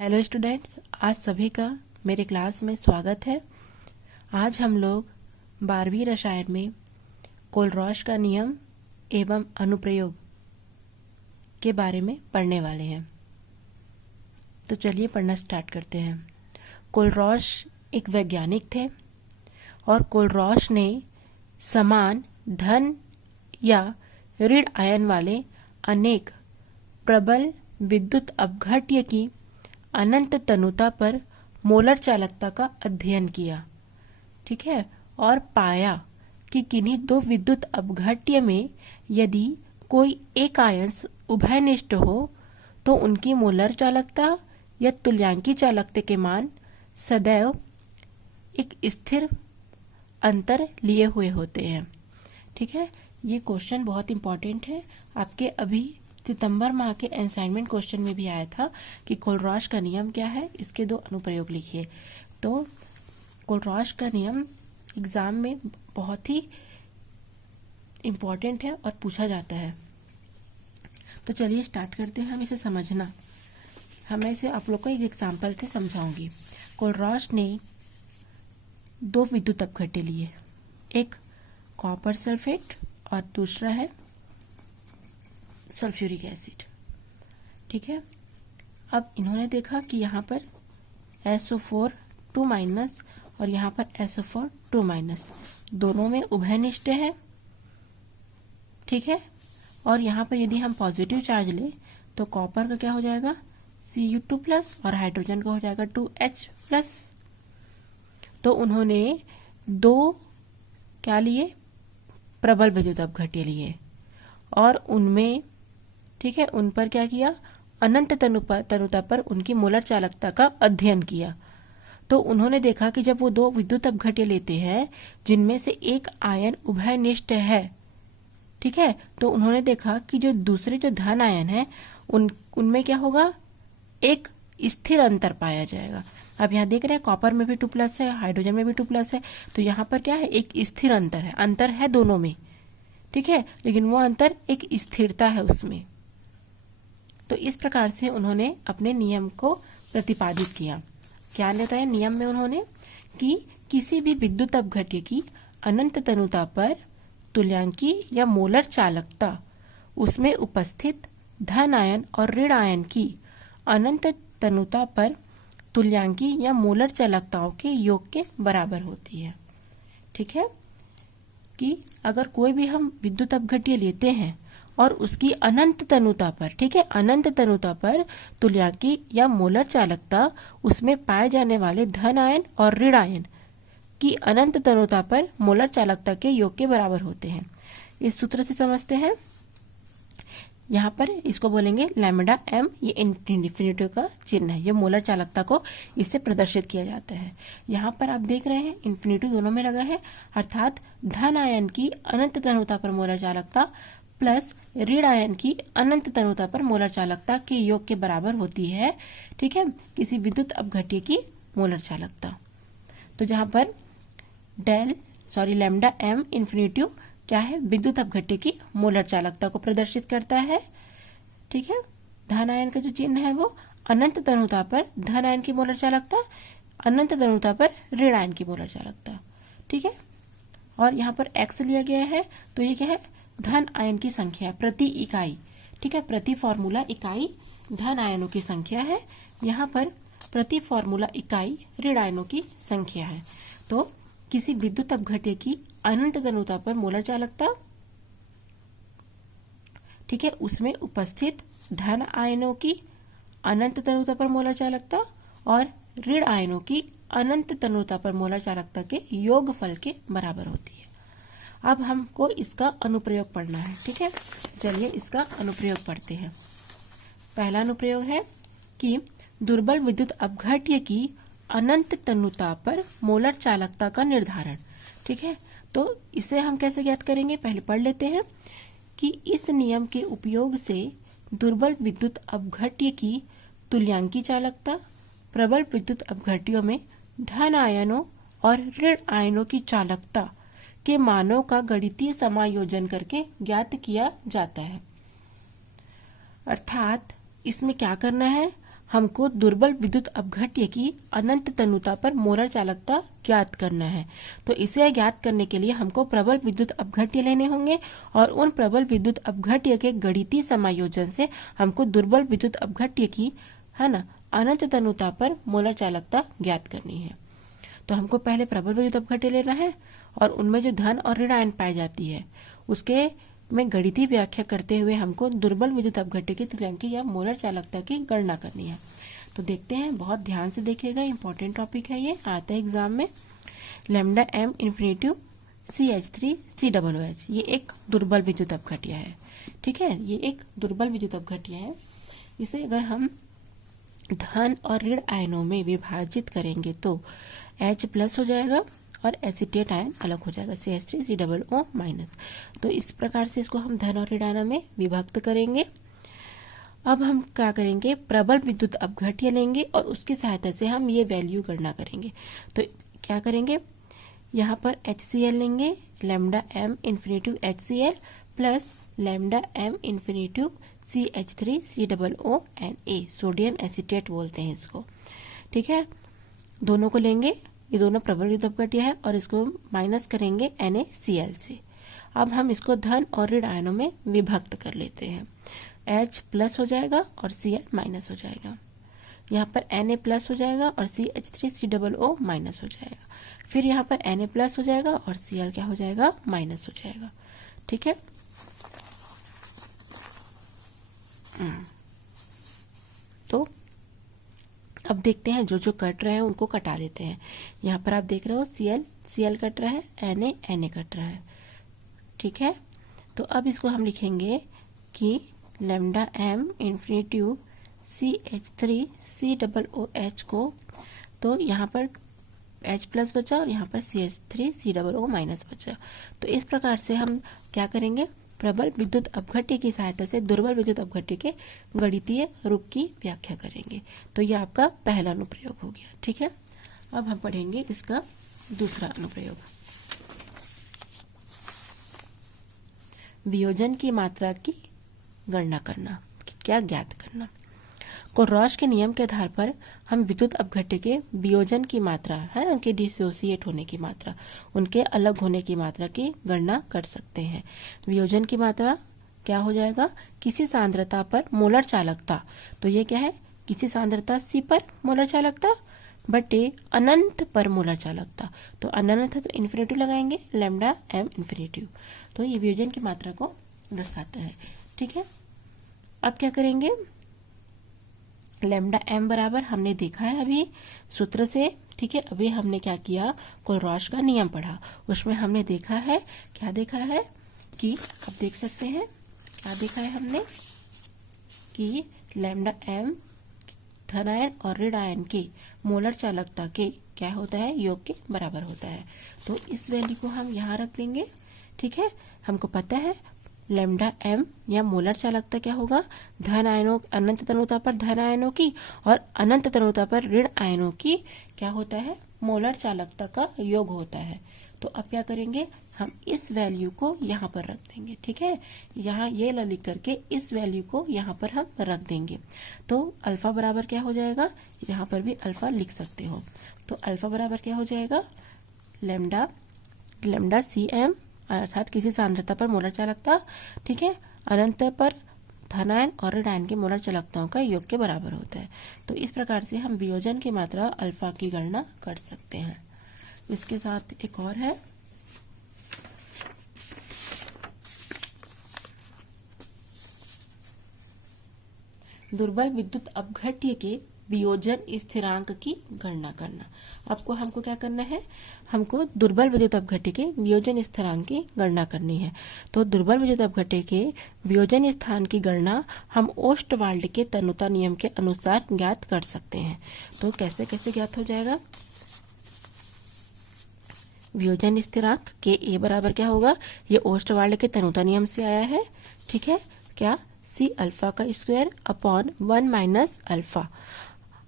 Hello students, आज सभी का मेरे क्लास में स्वागत है। आज हम लोग 12वीं रसायन में कोलरॉश का नियम एवं अनुप्रयोग के बारे में पढ़ने वाले हैं। तो चलिए पढ़ना स्टार्ट करते हैं। कोलरॉश एक वैज्ञानिक थे और कोलरॉश ने समान धन या ऋण आयन वाले अनेक प्रबल विद्युत अपघट्य की अनंत तनुता पर मोलर चालकता का अध्ययन किया। ठीक है, और पाया कि किन्हीं दो विद्युत अपघट्य में यदि कोई एक आयन उभयनिष्ठ हो तो उनकी मोलर चालकता या तुल्यांकी चालकता के मान सदैव एक स्थिर अंतर लिए हुए होते हैं। ठीक है, ये क्वेश्चन बहुत इंपॉर्टेंट है। आपके अभी सितंबर माह के असाइनमेंट क्वेश्चन में भी आया था कि कोलरॉश का नियम क्या है, इसके दो अनुप्रयोग लिखिए। तो कोलरॉश का नियम एग्जाम में बहुत ही इम्पोर्टेंट है और पूछा जाता है। तो चलिए स्टार्ट करते हैं हम इसे समझना। मैं इसे आप लोग को एक एग्जाम्पल से समझाऊंगी। कोलरॉश ने दो विद्युत अपघट्य लिए, एक कॉपर सल्फेट और दूसरा है सल्फ्यूरिक एसिड। ठीक है, अब इन्होंने देखा कि यहाँ पर SO4 2- और यहाँ पर SO4 2- दोनों में उभयनिष्ठ है। ठीक है, और यहाँ पर यदि हम पॉजिटिव चार्ज ले तो कॉपर का क्या हो जाएगा Cu2+ और हाइड्रोजन का हो जाएगा 2H+। तो उन्होंने दो क्या लिए, प्रबल विद्युत अपघट्य लिए और उनमें ठीक है उन पर क्या किया, अनंत तनुता पर उनकी मोलर चालकता का अध्ययन किया। तो उन्होंने देखा कि जब वो दो विद्युत अपघट्य लेते हैं जिनमें से एक आयन उभयनिष्ठ है, ठीक है, तो उन्होंने देखा कि जो दूसरे जो धन आयन है उनमें क्या होगा, एक स्थिर अंतर पाया जाएगा। अब यहाँ देख रहे हैं कॉपर में भी 2+ है, हाइड्रोजन में भी 2+ है, तो यहाँ पर क्या है, एक स्थिर अंतर है दोनों में। ठीक है, लेकिन वो अंतर एक स्थिरता है उसमें। तो इस प्रकार से उन्होंने अपने नियम को प्रतिपादित किया। क्या लेता है नियम में उन्होंने कि किसी भी विद्युत अपघट्य की अनंत तनुता पर तुल्यांकी या मोलर चालकता उसमें उपस्थित धन आयन और ऋण आयन की अनंत तनुता पर तुल्यांकी या मोलर चालकताओं के योग के बराबर होती है। ठीक है, कि अगर कोई भी हम विद्युत अपघट्य लेते हैं और उसकी अनंत तनुता पर, ठीक है, अनंत तनुता पर तुल्यांकी या मोलर चालकता उसमें पाए जाने वाले धन आयन और ऋण आयन की अनंत तनुता पर मोलर चालकता के योग के बराबर होते हैं। इस सूत्र से समझते हैं। यहाँ पर इसको बोलेंगे लैम्डा m, ये इन्फिनिटी का चिन्ह है, ये मोलर चालकता को इससे प्रदर्शित किया जाता है। यहाँ पर आप देख रहे हैं इन्फिनिटी दोनों में लगा है, अर्थात धन आयन की अनंत तनुता पर मोलर चालकता प्लस ऋण आयन की अनंत तनुता पर मोलर चालकता के योग के बराबर होती है। ठीक है, किसी विद्युत अपघट्य की मोलर चालकता। तो जहाँ पर लैम्डा m इन्फिनिटी क्या है, विद्युत अपघट्य की मोलर चालकता को प्रदर्शित करता है। ठीक है, धन आयन का जो चिन्ह है वो अनंत तनुता पर धन आयन की मोलर चालकता, अनंत तनुता पर ऋण आयन की मोलर चालकता। ठीक है, और यहाँ पर x लिया गया है, तो ये क्या है, धन आयन की संख्या प्रति इकाई। ठीक है, प्रति फॉर्मूला इकाई धन आयनों की संख्या है, यहाँ पर प्रति फॉर्मूला इकाई ऋण आयनों की संख्या है। तो किसी विद्युत अपघट्य की अनंत तनुता पर मोलर चालकता, ठीक है, उसमें उपस्थित धन आयनों की अनंत तनुता पर मोलर चालकता और ऋण आयनों की अनंत तनुता पर मोलर चालकता के योगफल के बराबर होती है। अब हमको इसका अनुप्रयोग पढ़ना है। ठीक है, चलिए इसका अनुप्रयोग पढ़ते हैं। पहला अनुप्रयोग है कि दुर्बल विद्युत अपघट्य की अनंत तनुता पर मोलर चालकता का निर्धारण। ठीक है, तो इसे हम कैसे ज्ञात करेंगे, पहले पढ़ लेते हैं कि इस नियम के उपयोग से दुर्बल विद्युत अपघट्य की तुल्यांकी चालकता प्रबल विद्युत अपघट्यों में धन आयनों और ऋण आयनों की चालकता के मानों का गणितीय समायोजन करके ज्ञात किया जाता है। अर्थात इसमें क्या करना है, हमको दुर्बल विद्युत अपघट्य की अनंत तनुता पर मोलर चालकता ज्ञात करना है। तो इसे ज्ञात करने के लिए हमको प्रबल विद्युत अपघट्य लेने होंगे और उन प्रबल विद्युत अपघट्य के गणितीय समायोजन से हमको दुर्बल विद्युत अपघट्य की, है ना, अनंत तनुता पर मोलर चालकता ज्ञात करनी है। तो हमको पहले प्रबल विद्युत अपघट्य लेना है और उनमें जो धन और ऋण आयन पाई जाती है उसके में गणितीय व्याख्या करते हुए हमको दुर्बल विद्युत अपघट्य की तुल्यांकी या मोलर चालकता की गणना करनी है। तो देखते हैं, बहुत ध्यान से देखिएगा, इंपॉर्टेंट टॉपिक है, ये आता है एग्जाम में। लैम्डा एम इन्फिनिटिव CH3COOH, ये एक दुर्बल विद्युत अपघट्य है। ठीक है, ये एक दुर्बल विद्युत अपघट्य है। इसे अगर हम धन और ऋण आयनों में विभाजित करेंगे तो H+ हो जाएगा और एसिटेट आयन अलग हो जाएगा, CH3COO-। तो इस प्रकार से इसको हम धन और ऋण आयनों में विभक्त करेंगे। अब हम क्या करेंगे, प्रबल विद्युत अपघट्य लेंगे और उसकी सहायता से हम ये वैल्यू गणना करेंगे। तो क्या करेंगे, यहाँ पर HCl लेंगे, lambda m infinitive HCl plus lambda m infinitive CH3COONA, sodium acetate बोलते हैं इसको। ठीक है, दोनों को लेंगे, ये दोनों प्रबल विद्युत अपघट्य है और इसको माइनस करेंगे NaCl से। अब हम इसको धन और ऋण आयनों में विभक्त कर लेते हैं। H+ हो जाएगा और Cl- हो जाएगा। यहाँ पर Na+ हो जाएगा और CH3COO- हो जाएगा। फिर यहाँ पर Na+ हो जाएगा और Cl क्या हो जाएगा, माइनस हो जाएगा। ठीक है, तो अब देखते हैं, जो जो कट रहे हैं उनको कटा लेते हैं। यहाँ पर आप देख रहे हो Cl कट रहा है, Na कट रहा है। ठीक है, तो अब इसको हम लिखेंगे कि लैम्डा एम इन्फिनिटिव CH3COOH को, तो यहाँ पर H+ बचा और यहाँ पर CH3COO- बचा। तो इस प्रकार से हम क्या करेंगे, प्रबल विद्युत अपघट्य की सहायता से दुर्बल विद्युत अपघट्य के गणितीय रूप की व्याख्या करेंगे। तो यह आपका पहला अनुप्रयोग हो गया। ठीक है, अब हम पढ़ेंगे इसका दूसरा अनुप्रयोग, वियोजन की मात्रा की गणना करना, क्या ज्ञात करना। कोलरॉश के नियम के आधार पर हम विद्युत अपघट्य के वियोजन की मात्रा, है, उनके डिसोसिएट होने की मात्रा, उनके अलग होने की मात्रा की गणना कर सकते हैं। वियोजन की मात्रा क्या हो जाएगा, किसी सांद्रता पर मोलर चालकता, तो ये क्या है, किसी सांद्रता C पर मोलर चालकता बटे अनंत पर मोलर चालकता। तो अनंत है तो इन्फिनिटिव लगाएंगे, लैम्डा एम इन्फिनिटिव। तो ये वियोजन की मात्रा को दर्शाता है। ठीक है, अब क्या करेंगे, लैम्डा एम बराबर हमने देखा है अभी सूत्र से। ठीक है, अभी हमने क्या किया, कोलरॉश का नियम पढ़ा, उसमें हमने देखा है, क्या देखा है कि, आप देख सकते हैं क्या देखा है हमने कि लैम्डा एम धन आयन और ऋण आयन के मोलर चालकता के क्या होता है, योग के बराबर होता है। तो इस वैल्यू को हम यहाँ रख देंगे। ठीक है, हमको पता है लैम्डा एम या मोलर चालकता क्या होगा, धन आयनों, अनंत तनुता पर धन आयनों की और अनंत तनुता पर ऋण आयनों की क्या होता है, मोलर चालकता का योग होता है। तो अब क्या करेंगे, हम इस वैल्यू को यहाँ पर रख देंगे। ठीक है, यहाँ ये लिख करके इस वैल्यू को यहाँ पर हम रख देंगे। तो अल्फा बराबर क्या हो जाएगा, यहाँ पर भी अल्फा लिख सकते हो। तो अल्फा बराबर क्या हो जाएगा, लैम्डा Cm अर्थात किसी सांद्रता पर मोलर चालकता, ठीक है, अनंत पर धन आयन और ऋण आयन के मोलर चालकताओं का योग के बराबर होता है। तो इस प्रकार से हम वियोजन की मात्रा अल्फा की गणना कर सकते हैं। इसके साथ एक और है, दुर्बल विद्युत अपघट्य के वियोजन स्थिरांक की गणना करना। हमको क्या करना है, हमको दुर्बल विद्युत अपघट्य के वियोजन स्थिरांक की गणना करनी है। तो दुर्बल विद्युत अपघट्य के वियोजन स्थान की गणना हम ओस्टवाल्ड के तनुता नियम के अनुसार ज्ञात कर सकते हैं। तो कैसे कैसे ज्ञात हो जाएगा, वियोजन स्थिरांक के ए बराबर क्या होगा, ये ओस्टवाल्ड के तनुता नियम से आया है। ठीक है, क्या, C अल्फा का स्क्वायर अपॉन 1 माइनस अल्फा।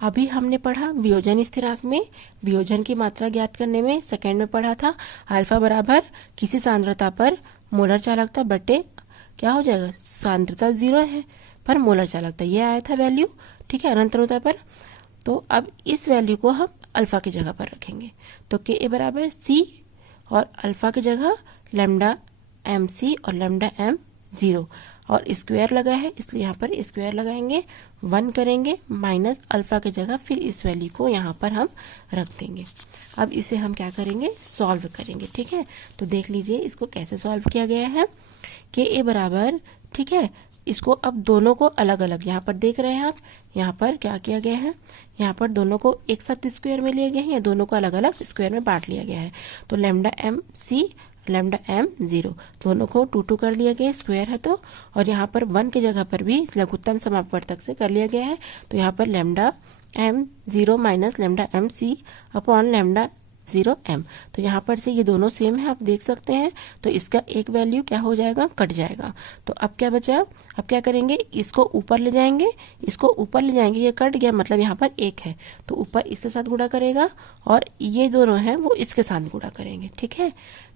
अभी हमने पढ़ा वियोजन स्थिरांक में वियोजन की मात्रा ज्ञात करने में सेकंड में पढ़ा था, अल्फा बराबर किसी सांद्रता पर मोलर चालकता बटे क्या हो जाएगा, सांद्रता 0 है पर मोलर चालकता, ये आया था वैल्यू। ठीक है, अनंतरता पर। तो अब इस वैल्यू को हम अल्फा की जगह पर रखेंगे, तो के ए बराबर सी और अल्फा की जगह लैम्डा एम सी और लैम्डा एम 0 और स्क्वायर लगा है इसलिए यहाँ पर स्क्वायर लगाएंगे, 1 करेंगे माइनस अल्फा की जगह फिर इस वैल्यू को यहाँ पर हम रख देंगे। अब इसे हम क्या करेंगे, सॉल्व करेंगे। ठीक है, तो देख लीजिए इसको कैसे सॉल्व किया गया है। के ए बराबर, ठीक है, इसको अब दोनों को अलग अलग यहाँ पर देख रहे हैं आप, यहाँ पर क्या किया गया है, यहाँ पर दोनों को एक साथ स्क्वायर में लिया गया है या दोनों को अलग अलग स्क्वायर में बांट लिया गया है। तो lambda m c lambda m 0 दोनों को 2 कर लिया गया, स्क्वायर है तो, और यहाँ पर 1 की जगह पर भी लघुत्तम समापवर्तक से कर लिया गया है। तो यहाँ पर lambda m 0 minus lambda m c upon lambda 0 m. तो यहाँ पर से ये दोनों सेम है, आप देख सकते हैं। तो इसका एक वैल्यू क्या हो जाएगा, कट जाएगा। तो अब क्या बचा, अब क्या करेंगे, इसको ऊपर ले जाएंगे, इसको ऊपर ले जाएंगे, ये कट गया मतलब यहाँ पर 1 है तो ऊपर इसके साथ गुणा करेगा और ये दोनों हैं वो इसके साथ गुणा करेंगे। ठीक है,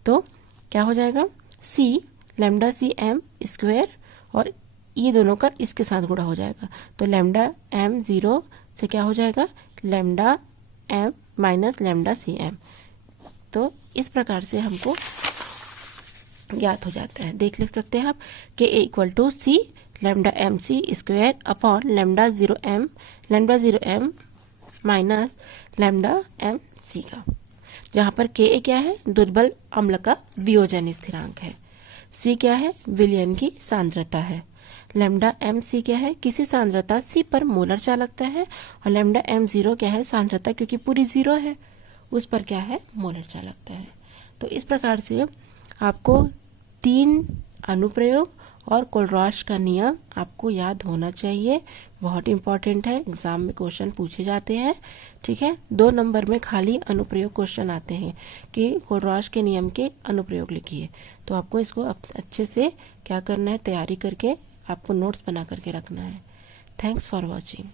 तो क्या हो जाएगा, सी लैम्डा सी एम स्क्वायर और ये दोनों का इसके साथ गुणा हो जाएगा। तो लैम्डा एम 0 से क्या हो जाएगा, lambda m minus lambda c m. तो इस प्रकार से हमको ज्ञात हो जाता है। देख लिख सकते हैं आप के a equal to c lambda m c square upon lambda 0 m minus lambda m c का, जहाँ पर के ए क्या है, दुर्बल अम्ल का वियोजन स्थिरांक है, सी क्या है, विलयन की सांद्रता है, लैम्डा एम सी क्या है, किसी सांद्रता सी पर मोलर चालकता है, और लैम्डा एम 0 क्या है, सांद्रता क्योंकि पूरी 0 है उस पर क्या है, मोलर चालकता है। तो इस प्रकार से आपको 3 अनुप्रयोग और कोलरॉश का नियम आपको याद होना चाहिए, बहुत इंपॉर्टेंट है, एग्जाम में क्वेश्चन पूछे जाते हैं। ठीक है, 2 नंबर में खाली अनुप्रयोग क्वेश्चन आते हैं कि कोलरॉश के नियम के अनुप्रयोग लिखिए। तो आपको इसको अच्छे से क्या करना है, तैयारी करके आपको नोट्स बना करके रखना है। Thanks for watching.